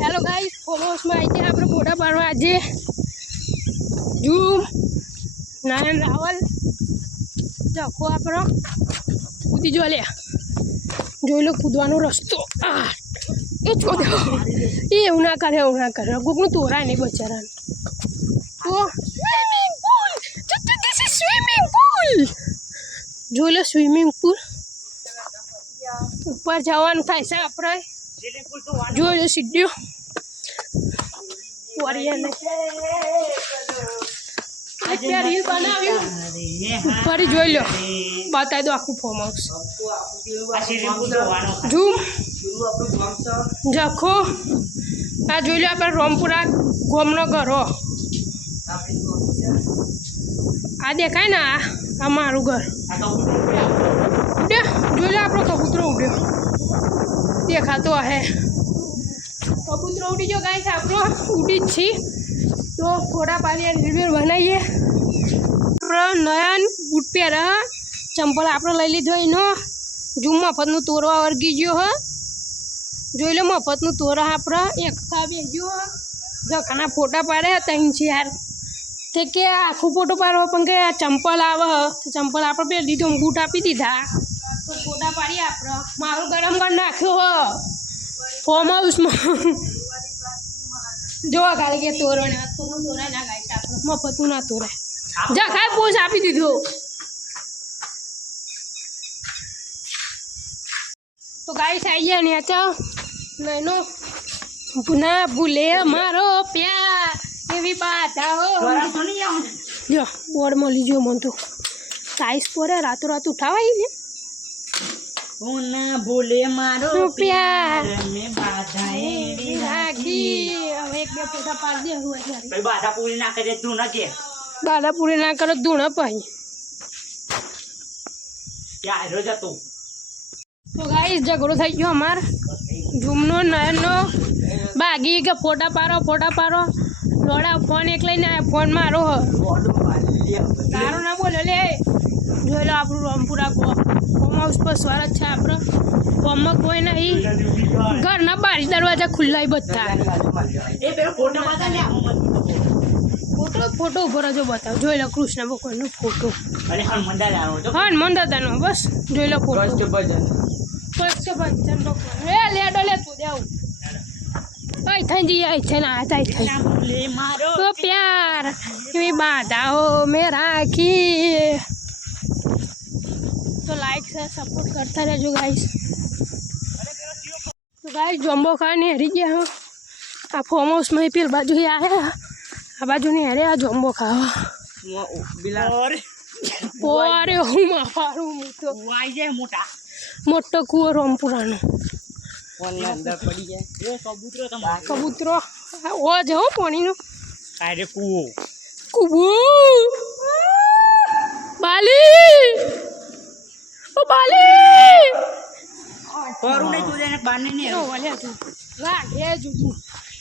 hello guys followers में आते हैं अपने फोटा पाड़वा आज झूम नारायण रावल देखो आप कूदी जो ले जो लो कूदવાનો રસ્તો એ છોડો એ એવું ના કરે કોકનું તોરાય નહીં બચારાને તો swimming pool this is swimming pool જોઈ લો સ્વિમિંગ પૂલ ઉપર જવાનું થાય છે આપણે જોઈ લો સીડીઓ રીલ બનાવ્યું ઉપર જોઈ લો બતાવી દો આખું ફોર્મ હાઉસ ઝૂમ જખો આ જોઈ લો આપણે રોમપુરા ગોમનો ઘરો આ દેખાય ને આ મારું ઘર ઉડ્યો જોઈ લો આપણો કબૂતરો ઉડ્યો દેખાતો હે કબૂતરો ઉડી ગયો ગાઈસ આપણો ઉડી જ છીએ તો ફોટા પાડીએ રીલ બનાવીએ આપણો નયન બૂટ પહેરા ચંપલ આપણો લઈ લીધો એનો ઝૂમ મફતનું તોરવા વર્ગી ગયો હ જોઈ લો મફતનું તોરા આપણે એકતા બેસ્યો જખાના ફોટા પાડે ત્રણ ચાર તે કે આખું ફોટો પાડવો પણ કે ચંપલ આવે તો ચંપલ આપણે પહેરી દીધો બૂટ આપી દીધા તો ફોટા પાડીએ આપણે મારું ગરમ કરી નાખ્યો હ ફોર્મ હાઉસમાં જોવા ખાલી કે તોરણ તોરાય ના ગાય આપણે મફતનું ના તોરાય જા ખાય પોઝ આપી દીધો તો ગાઈસ આવી ગયા ને તો નैनो ના ભૂલે મારો પ્યાર એવી બાધા હો જો બોર્ડ મળી ગયો મને તો સાઈઝ પર રાતો રાત ઉઠાવાય ને ના ભૂલે મારો પ્યાર મેં બાધા એવી રાખી હવે એક બે ફોટા પાડી દે હું ભાઈ બાધા પૂરી ના કરે તું ના કે બાધા પૂરી ના કરો ધૂણા પાઈ ક્યાં રોજ તું તો ગાઈસ ઝઘડો થઈ ગયો અમાર ઝૂમનો નયનનો બાગી કે ફોટા પાડો દોડા ફોન એક લઈને ફોન મારો તારો ના બોલો લે જોઈ લો આપણું રામપુરા ફોર્મ હાઉસ પર સ્વાગત છે આપણો ફોર્મમાં કોઈ નહીં ઘરના બારી દરવાજા ખુલ્લા બધા ફોટો ઉભો રહેજો બતાવો જોઈ લો કૃષ્ણ ભગવાનનો ફોટો હનુમાન દાદાનો બસ જોઈ લો ફોટો લેડો લે તું દેવું आई થઈ જી आई છે ના આઈ થઈ તો પ્યાર એવી બાધા હો મે રાખી તો લાઈક से सपोर्ट करता रहજો गाइस तो गाइस जम्बो खाने हरी गया हूं आ फार्म हाउस में पेल बाजू ही आया आ बाजू नहीं हरे आ जम्बो खावा पोरे हूं मारू तो વાઈ જાય મોટા મોટો કુવો રામપુરાનો અંદર પડી જાય એ કબૂતરો તમારે કબૂતરો ઓ જો પાણીનો કારે કૂવો કુવો બાલી ઓ બાલી પરું નહીં તું એને બાને નહીં ઓ લે તું લાગે જુદુ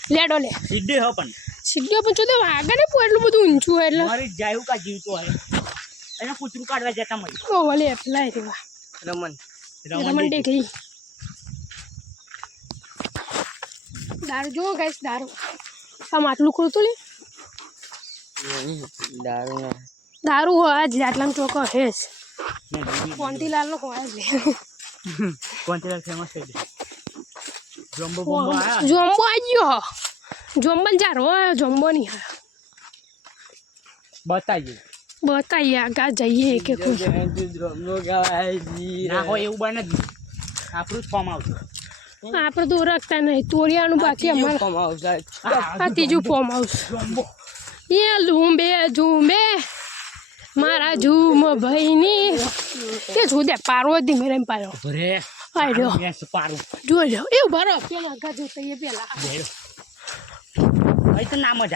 લેડો લે સીધે હ પણ સીધો પણ ચોદે વાગે ને એટલું બધું ઊંચું એટલે મારી જાયું કા જીવતો હે એને કૂતરું કાઢવા જતા મળી ઓ લે એપ્લાય રેવા રમન દેખલી દારૂ જો ગાઈસ દારૂ આ માટલું ખોલતું લે દારૂ હોય આજ આટલામ ચોકો હેસ કોંતીલાલનો હોય છે કોંતીલાલ ફેમસ થઈ ગયો જમ્બો બોમ્બો આયા જમ્બો આવ્યો જમ્બો જારવો જમ્બો નહીં બતાઈએ આગા જઈએ કે ના હોય એવું બને જ આપણું જ ફોર્મ આવશે આપણે તો ઓળખતા નહીં તોડિયાનું બાકી અમારે આ ત્રીજું ફોર્મ હાઉસ એ ઝૂંબે મારા ઝૂમ ભાઈની એ જોદે પારવો જ ધીમે રહીને પાડ્યો આડ્યો જોઈ લો એવું ભરો પેલા આગા જોતા એ પેલા તો નામ જ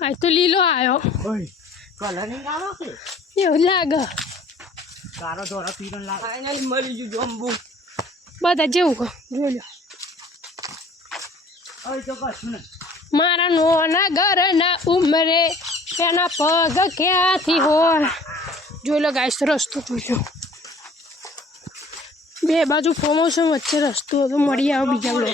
આજ તો લીલો આવ્યો કલરિંગ આવો કે એવું લાગે કારો ધોરો પીરણ લાગે ફાઇનલ મળી ગયું જમ્બુ બધા જેવું કહો જોઈ લો મારા નોના ઘરના ઉમરે એના પગ ક્યાંથી હોય જોઈ લો ગાઈસ રસ્તો જોજો બે બાજુ ફોર્મ હાઉસ વચ્ચે રસ્તો હતો મળી આવો બીજા લોકો